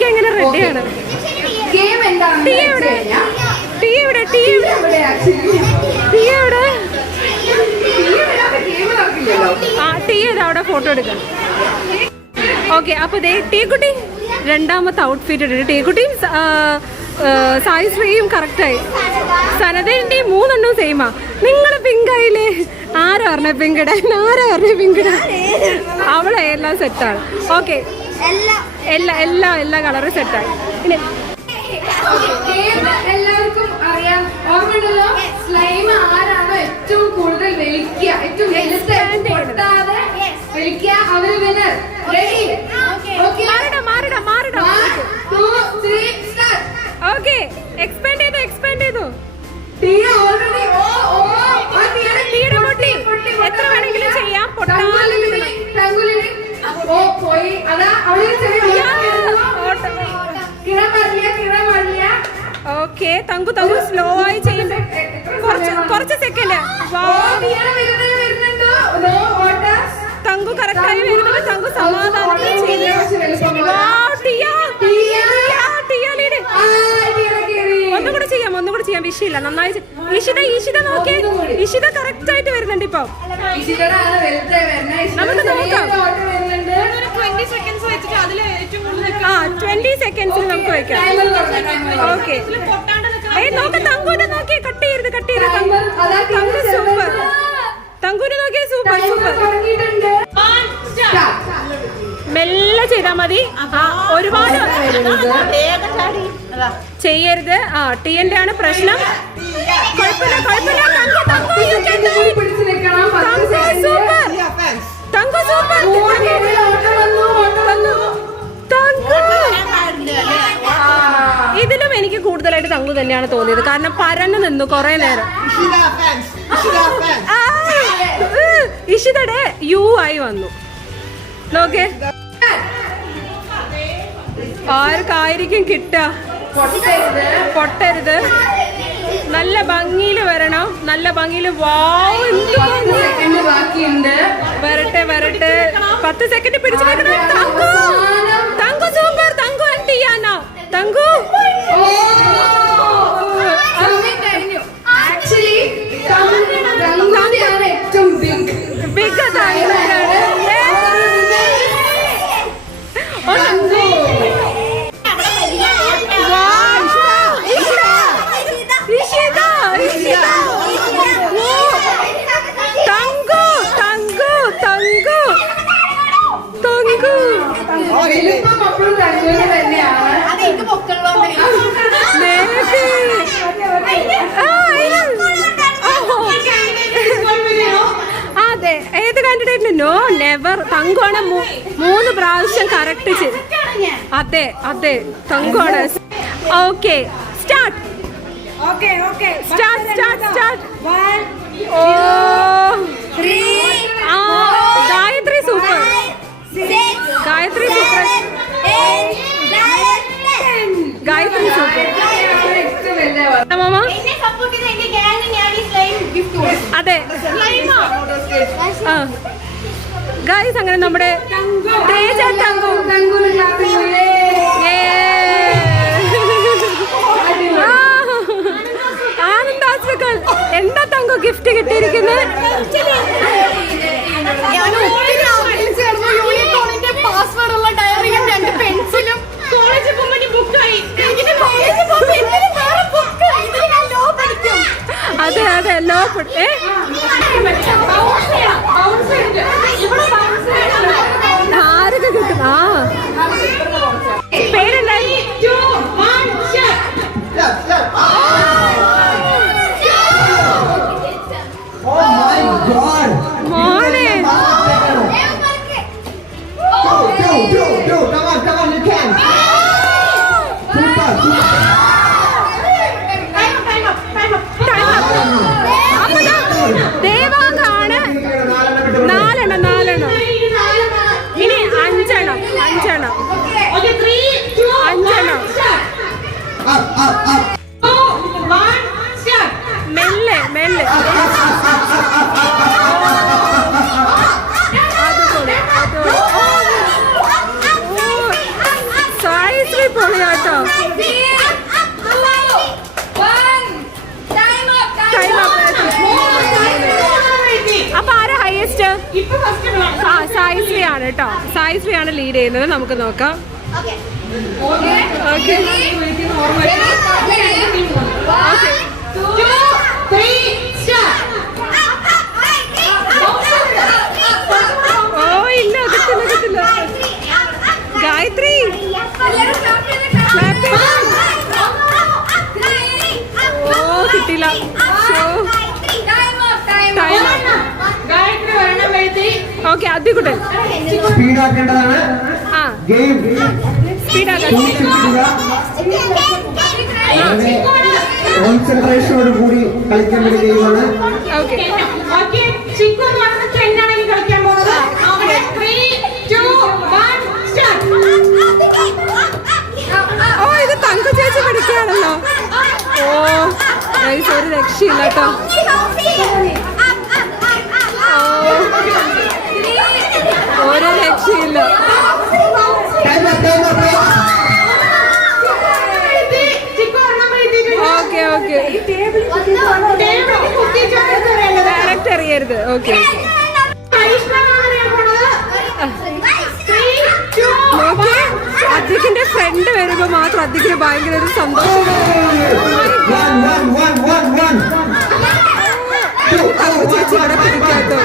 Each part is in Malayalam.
കുടിക്കാൻ ഇങ്ങനെ റെഡിയാണ്. ടീ എവിടെ? ടീ എവിടെ? ടീ എവിടെ? ടീ എവിടെ? ആ ടീ ഏതാ അവിടെ? ഫോട്ടോ എടുക്കാം. ഓക്കെ, അപ്പൊ ദേ ടീ കുട്ടി രണ്ടാമത്തെ ഔട്ട്ഫിറ്റ് ഇട്ടിട്ട് ടീ കുട്ടിയും സായി ശ്രീയും കറക്റ്റായി. സനതേന്റെയും 3 എണ്ണവും സെയിമാ. നിങ്ങൾ പിങ്കായില്ലേ? ആരാ പറഞ്ഞ പിങ്കിടാൻ? ആരാ പറഞ്ഞ പിങ്കിടാൻ? അവളെ എല്ലാം സെറ്റാണ്. ഓക്കെ, എല്ലാ കളറും സെറ്റായി. ഇനി എല്ലാവർക്കും അറിയാം, ഓർമ്മയുണ്ടല്ലോ, സ്ലൈം ആരാണോ ഏറ്റവും കൂടുതൽ വലിക്കുക, ഏറ്റവും വലിക്കുക, അവര് വിന്നർ. റെഡി? മാറിടാ. 1 2 3 സ്റ്റാർട്ട്. ഓക്കെ, എക്സ്പാൻഡ് ചെയ്തു. എത്ര വേണമെങ്കിലും ചെയ്യാം. ഓക്കെ, തങ്കു സ്ലോ ആയി ചെയ്യുമ്പോ കുറച്ച് സെക്കൻഡ്. തങ്കു കറക്റ്റായി വരുന്നത്. തങ്കു സമാധാനത്തിൽ ചെയ്തു. ഒന്നുകൂടെ ചെയ്യാം. വിഷയമില്ല, നന്നായി. ഈശിത നോക്കിയേ. ഈശിത കറക്റ്റ് ആയിട്ട് വരുന്നുണ്ട് ഇപ്പൊ. നമുക്ക് നോക്കാം. 20 സെക്കൻഡ്സിൽ നമുക്ക് വെക്കാം. ഓക്കെ, നോക്കാം. തങ്കുനെ നോക്കിയേ. കട്ട് ചെയ്യരുത്. തങ്കു സൂപ്പർ. തങ്കുനെ നോക്കിയേ. സൂപ്പർ. മെല്ലെ ചെയ്താ മതി. ഒരുപാട് ചെയ്യരുത്. ടീന്റെ ആണ് പ്രശ്നം. കുഴപ്പമില്ല. തങ്കു സൂപ്പർ. ഇതിലും എനിക്ക് കൂടുതലായിട്ട് തങ്കു തന്നെയാണ് തോന്നിയത്. കാരണം പരന്നു നിന്നു കുറെ നേരം. ഇഷിതയുടെ യു ആയി വന്നു. നോക്കേ, ആർക്കായിരിക്കും കിട്ടുക? പൊട്ടരുത്. നല്ല ഭംഗിയിൽ വരണം. നല്ല ഭംഗിയിൽ. വാവ്, വരട്ടെ. 10 സെക്കൻഡ് പിടിച്ചു വെക്കണം. Thank you super. Thank you and Tiana. Thank you big അതെ, ഏത് കാൻഡിഡേറ്റിന്? No, never. തങ്കുവാണ് 3 പ്രാവശ്യം കറക്റ്റ് ചെയ്ത്. അതെ, തങ്കുവാണ്. Okay, start. ഓ, ഗായത്രി സൂപ്പർ. മാമ. അതെ ഗായ്സ്, അങ്ങനെ നമ്മുടെ തേജ തങ്കു ആനന്ദാശ്രുക്കൾ. എന്താ തങ്കു ഗിഫ്റ്റ് കിട്ടിയിരിക്കുന്നത്? പാസ്വേഡ് ഉള്ള ഡയറിയും 2 പെൻസിലും കോളേജിൽ പോകുമ്പോൾ ബുക്കായി. അതെ ലോ. ആരൊക്കെ കിട്ടും? പേരെന്തായി? മോനെ, ദേവാങ്കാണ് 4 എണ്ണം. ഇനി 5 എണ്ണം. മെല്ലെ. സായിശ്രീ അടിപൊളിയാട്ടോ. അപ്പൊ ആരാ ഹയസ്റ്റ്? ആ സായിശ്രീ ആണ് കേട്ടോ. സായിശ്രീ ആണ് ലീഡ് ചെയ്യുന്നത്. നമുക്ക് നോക്കാം. ഓക്കെ ഓ ഇല്ല ഒക്കത്തില്ല. ഗായത്രി ഓ കിട്ടില്ല. ഓക്കെ ആദ്യക്കുട്ടൻ സ്പീഡാക്കേണ്ടതാണ്. ആ ഗെയിം സ്പീഡാക്കാം. കോൺസെൻട്രേഷനോട് കൂടി കളിക്കേണ്ട ഒരു ഗെയിമാണ്. ഓക്കെ ഓ ഇത് തങ്ക ചേച്ചി പഠിക്കുകയാണല്ലോ. ഓ ഗൈസ് ഒരു രക്ഷയില്ല കേട്ടോ. ഒരു രക്ഷയില്ല. ഓക്കെ ഓക്കെ ഡയറക്റ്റ് അറിയരുത്. ഓക്കെ അദ്ദിഖിന്റെ ഫ്രണ്ട് വരുമ്പോ മാത്രം അദ്ദിഖിന് ഭയങ്കര ഒരു സന്തോഷം. ചേച്ചി ഇവിടെ പിടിക്കാത്തോ.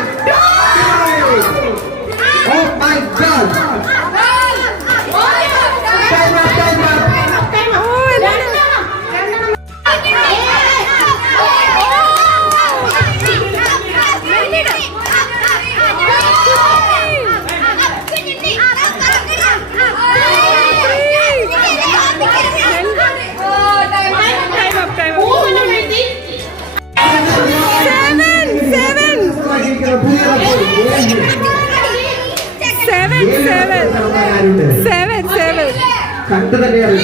കണ്ടു തന്നെയാണ്.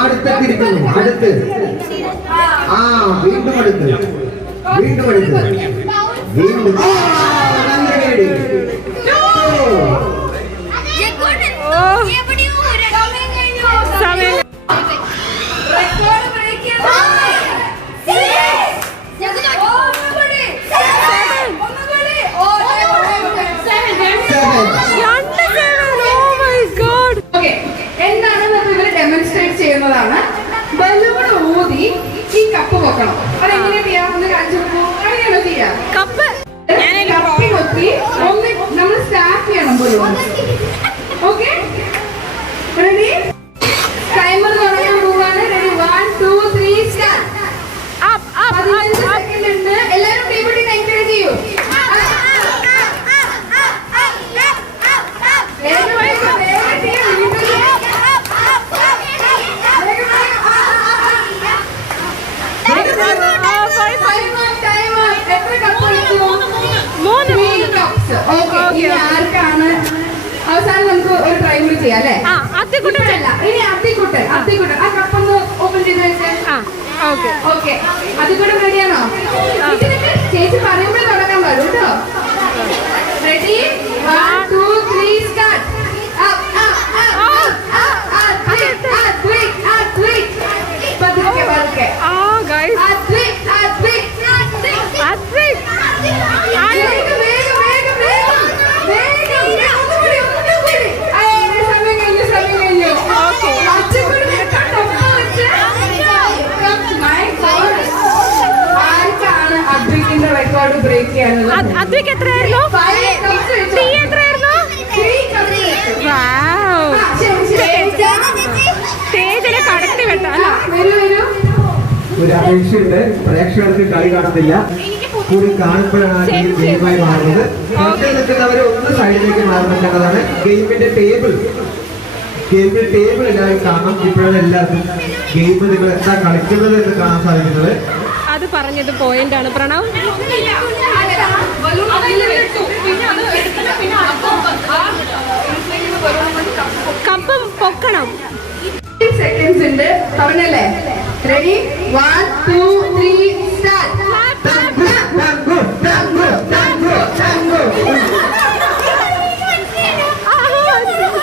അടുത്തിരിക്കുന്നു. അടുത്ത് വീണ്ടും അടുത്ത് വീണ്ടും ചെയ്യുന്നതാണ്. ബലൂൺ ഊതി ഈ കപ്പ് പൊക്കണം. അതെങ്ങനെ ചെയ്യാമെന്ന് കാണിച്ചു കൊടുക്കൂ. അങ്ങനെയാണോ ചെയ്യാം? കപ്പി കൊത്തി ഒന്ന് നമ്മൾ സ്റ്റാർട്ട് ചെയ്യണം ബലൂൺ. Okay ready? ടൈമർ തുടങ്ങാൻ പോവാണ്. Ready 1 2 3 start. 15 സെക്കൻഡ് ഉണ്ട്. എല്ലാവരും ടീമിനെ എൻകറേജ് ചെയ്യൂ. ആർക്കാണ് അവസാനം നമുക്ക് ഒരു ട്രൈ കൂടി ചെയ്യാം അല്ലേ? ഇനി അത്തിക്കുട്ടൻ ആ കപ്പൊന്ന് ഓപ്പൺ ചെയ്ത് വെച്ചേ. ഓക്കെ അത്തിക്കുട്ടൻ റെഡിയാണോ? ചേച്ചി പറയുമ്പോൾ തുടങ്ങാൻ പാടും കേട്ടോ. Ready 1 2 3 start. ബ്രേക്ക് ചെയ്യാനുള്ളത്. അദ്വൈക്ക് എത്രയായിരുന്നു? സ്റ്റേജിനെ കടത്തി വെട്ടാ. ഒരു അപേക്ഷയുണ്ട്. പ്രേക്ഷകർക്ക് കളി കാണത്തില്ല, കൂടി കാണുമ്പോഴാണ് ഗെയിമായി മാറുന്നത്. നിൽക്കുന്നവർ ഒന്ന് സൈഡിലേക്ക് മാറുന്നതാണ്. ഗെയിമിന്റെ ടേബിൾ എല്ലാവരും കാണണം. ഇപ്പോഴാണ് എല്ലാവർക്കും ഗെയിം നിങ്ങൾ എന്താ കളിക്കുന്നത് എന്ന് കാണാൻ സാധിക്കുന്നത്. അത് പറഞ്ഞത് പോയിന്റ് ആണ് പ്രണവ്. കപ്പം പൊക്കണം. സെക്കൻഡ്സ് ഉണ്ട്. പറഞ്ഞല്ലേ? Ready 1 2 3 start.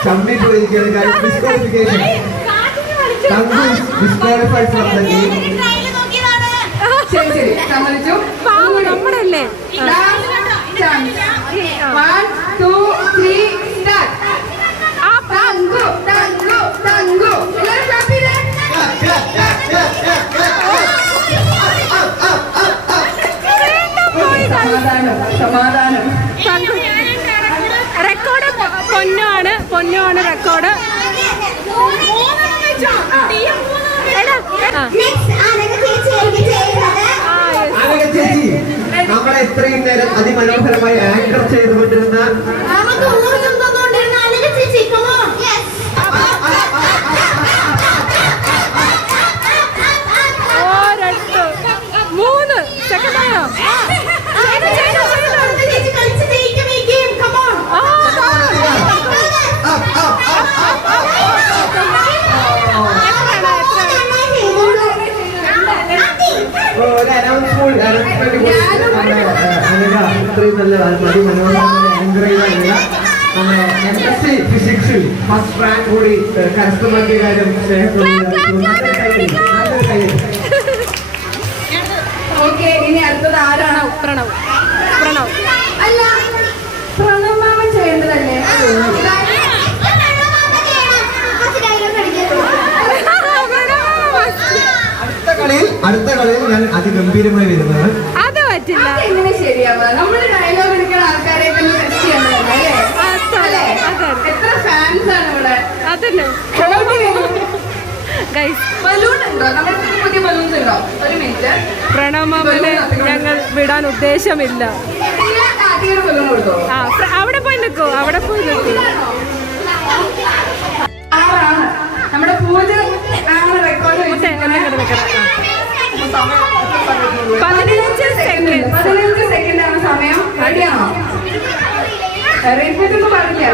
ചമ്മി പോയിരിക്കുകയാണ് കാര്യം disqualification. Disqualified from the game. ശരി ശരി സമ്മതിച്ചു. നമ്മളല്ലേ 1 2 3 സ്റ്റാർട്ട്. തങ്കു തങ്കു തങ്കു എല്ലാവരും clap ചെയ്തേ. സമാധാനം സമാധാനം. റെക്കോർഡ് പൊന്നുമാണ് റെക്കോർഡ്. ചേച്ചി നമ്മളെ ഇത്രയും നേരം അതിമനോഹരമായി ആങ്കർ ചെയ്തുകൊണ്ടിരുന്ന മൂന്ന് സെക്കൻഡായോ? ഒരു അനൗൺസ്മെന്റ് ഇത്രയും നല്ല അതിമനോഹരമായ ആങ്കർ ചെയ്ത നമ്മുടെ MSc ഫിസിക്സിൽ ഫസ്റ്റ് റാങ്ക് കൂടി കരസ്ഥമാക്കിയ കാര്യം ഓക്കെ ഇനി അടുത്തത് ആരാണ്? പ്രണവ് അല്ല പ്രണവമാമൻ ചെയ്യേണ്ടതല്ലേ? അടുത്ത കളിയിൽ ഞാൻ അതിഗംഭീരമായി വരുന്നത്. അത് പറ്റില്ല. എങ്ങനെ ശരിയാവുക? നമ്മള് ഡയലോഗ് എടുക്കുന്ന ആൾക്കാരെ ടെസ്റ്റ് ചെയ്യണമല്ലേ? എത്ര ഫാൻസ് ആണ് ഇവിടെ. അതന്നെ ബലൂൺ ഉണ്ടോ? നമ്മുടെ പുതിയ ബലൂൺസ് ഉണ്ടോ? ഒരു മിനിറ്റ്. പ്രണവമാമനെ ഞങ്ങൾ വിടാൻ ഉദ്ദേശമില്ല. ബലൂൺ കൊടുത്തോ? അവിടെ പോയി നിൽക്കൂ. ആറാണ് നമ്മുടെ പൂജ ആണ് റെക്കോർഡ്. 15 സെക്കൻഡ് ആണ് സമയം. റെഡിയാണോ? റിപ്പീറ്റ് പറഞ്ഞില്ല.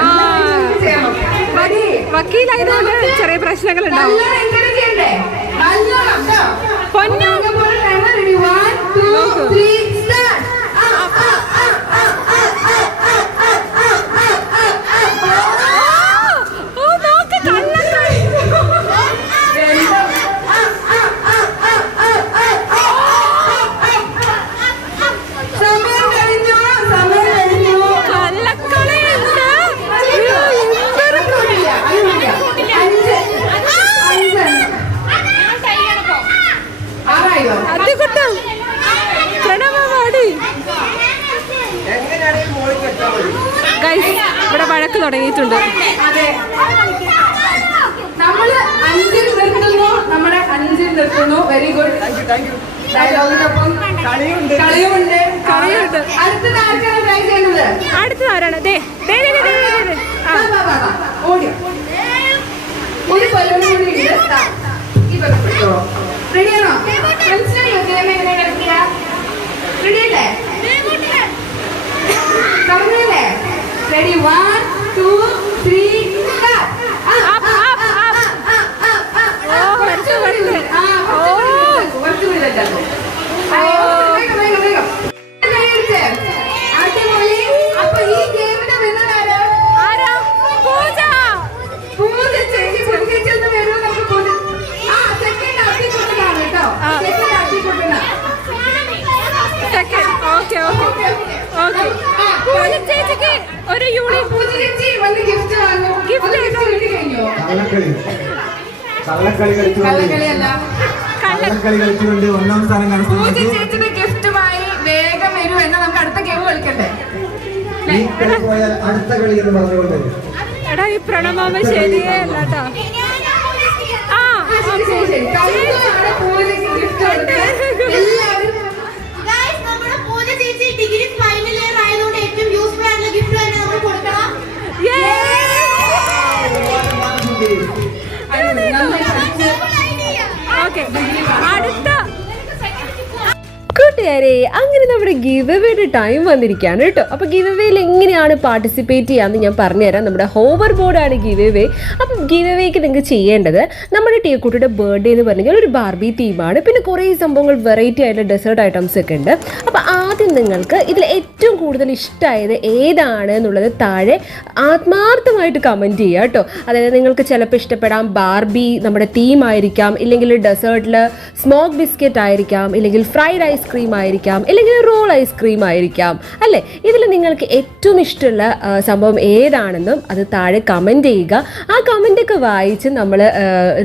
വക്കീലായതുകൊണ്ട് ചെറിയ പ്രശ്നങ്ങൾ ഉണ്ടാവും. പൊന്നു 1 2 3 സ്റ്റാർട്ട്. ഇവിടെ വഴക്ക് തുടങ്ങിയിട്ടുണ്ട്. അതെ നമ്മള് 5 നിർത്തുന്നു. നമ്മുടെ 5 നിർത്തുന്നു. Very good. ഡയലോഗിനൊപ്പം കളിയുണ്ട്. അടുത്തത് ആർക്കാണ് ട്രൈ ചെയ്യുന്നത്? അടുത്തത് ആരാണ്? ഓടിയോ ഒരു ബലൂൺ കൂടി ഉണ്ട്. ഈ ബലൂൺ കിട്ടോ? റെഡിയാണോ? മനസ്സിലായോ ഗെയിം എങ്ങനെ കളിക്കുക? റെഡിയല്ലേ? പറഞ്ഞല്ലേ? Ready 1 2 3 start. അപ്പൊ ഈ ഗെയിമിന്റെ വിന്നർ ആരാ? പൂജ ചേച്ചി. പൂജ ചേച്ചി ഒന്ന് വരൂ. നമുക്ക് സെക്കൻഡ് ആക്കിക്കൊണ്ടാണ് കേട്ടോ. സെക്കൻഡ് ആക്കിക്കൊണ്ടാണ്. ചേച്ചിക്ക് ഒരു പൂജ ചേച്ചി വന്ന് ഗിഫ്റ്റ് വാങ്ങും. ഗിഫ്റ്റ് കഴിഞ്ഞോ? കള്ളക്കളി കളിച്ചുകൊണ്ട് 1ാം സ്ഥാനം പൂജ ചേച്ചിയുടെ ഗിഫ്റ്റുമായി വേഗം വരൂ. എന്നാ നമുക്ക് അടുത്ത ഗെയിം കളിക്കട്ടെ. ഈ കളി പോയാൽ അടുത്ത കളി എന്ന് പറഞ്ഞുകൊണ്ട് എടാ ഈ പ്രണവമാമൻ ശരിയേ അല്ല കേട്ടോ. ശരി പൂജയ്ക്ക് ഗിഫ്റ്റ് എല്ലാവരും ഡിഗ്രി ഫൈനൽ ഇയർ ആയതുകൊണ്ട് ഏറ്റവും യൂസ്ഫുൾ ആയിട്ടുള്ള ഗിഫ്റ്റ് തന്നെ നമ്മൾ കൊടുക്കണം. ഓക്കെ അടുത്ത കൂട്ടുകാരെ അങ്ങനെ നമ്മുടെ ഗിവ് എവേയുടെ ടൈം വന്നിരിക്കുകയാണ് കേട്ടോ. അപ്പോൾ ഗിവ് എവേയിൽ എങ്ങനെയാണ് പാർട്ടിസിപ്പേറ്റ് ചെയ്യാമെന്ന് ഞാൻ പറഞ്ഞുതരാം. നമ്മുടെ ഹോവർ ബോർഡാണ് ഗിവ് എവേ. അപ്പം ഗിവ് എവേക്ക് നിങ്ങൾക്ക് ചെയ്യേണ്ടത് നമ്മുടെ ടീക്കുട്ടിയുടെ ബർത്ത്ഡേ എന്ന് പറഞ്ഞാൽ ഒരു ബാർബി തീമാണ്. പിന്നെ കുറേ സംഭവങ്ങൾ വെറൈറ്റി ആയിട്ടുള്ള ഡെസേർട്ട് ഐറ്റംസ് ഒക്കെ ഉണ്ട്. അപ്പോൾ ആദ്യം നിങ്ങൾക്ക് ഇതിൽ ഏറ്റവും കൂടുതൽ ഇഷ്ടമായത് ഏതാണ് എന്നുള്ളത് താഴെ ആത്മാർത്ഥമായിട്ട് കമൻറ്റ് ചെയ്യുക കേട്ടോ. അതായത് നിങ്ങൾക്ക് ചിലപ്പോൾ ഇഷ്ടപ്പെടാം ബാർബി നമ്മുടെ തീം ആയിരിക്കാം, ഇല്ലെങ്കിൽ ഡെസേർട്ടിൽ സ്മോക്ക് ബിസ്ക്കറ്റ് ആയിരിക്കാം, ഇല്ലെങ്കിൽ ഫ്രൈഡ് ഐസ്ക്രീം ആയിരിക്കാം, ഇല്ലെങ്കിൽ റോൾ ഐസ്ക്രീം ആയിരിക്കാം അല്ലേ. ഇതിൽ നിങ്ങൾക്ക് ഏറ്റവും ഇഷ്ടമുള്ള സംഭവം ഏതാണെന്നും അത് താഴെ കമൻറ്റ് ചെയ്യുക. ആ കമൻറ്റൊക്കെ വായിച്ച് നമ്മൾ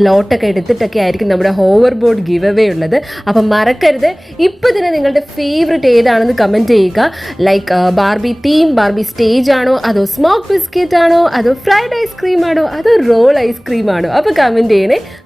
ലോട്ടൊക്കെ എടുത്തിട്ടൊക്കെ ആയിരിക്കും നമ്മുടെ ഹോവർ ബോർഡ് ഗിവ് അവേ ഉള്ളത്. അപ്പം മറക്കരുത്, ഇപ്പോൾ തന്നെ നിങ്ങളുടെ ഫേവറേറ്റ് ഏതാണെന്ന് കമൻറ്റ് ചെയ്യുക. Like Barbie theme, Barbie stage ആണോ, അതോ സ്മോക്ക് ബിസ്ക്കറ്റ് ആണോ, അതോ ഫ്രൈഡ് ഐസ്ക്രീം ആണോ, അതോ റോൾ ഐസ്ക്രീം ആണോ? അപ്പോൾ കമൻറ്റ് ചെയ്യണേ.